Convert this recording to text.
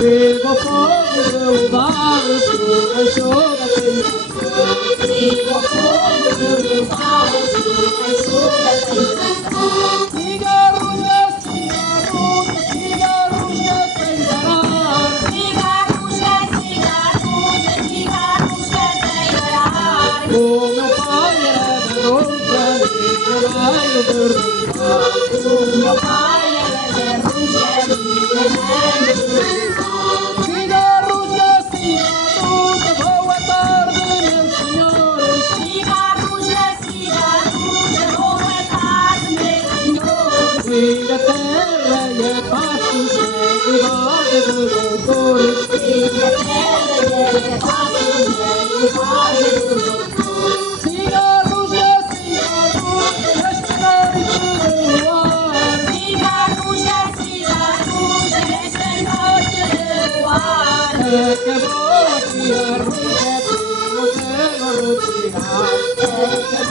Vivo fogo meu barro, sua chuva sem canção. Vivo fogo meu barro, sua chuva sem canção. Cigarruja, cigarruja, cigarruja sem parar. Cigarruja, cigarruja, cigarruja sem parar. O meu pai era garota, meu raio verde. O meu pai era garota, meu raio verde. Minha terra é pasto, cidade dos doutores. Minha terra é pasto, cidade dos doutores. Cigarruja, cigarruja, esta noite de luar. Cigarruja, cigarruja, esta noite de luar. É que é boa cigarruja, como quero retirar. É que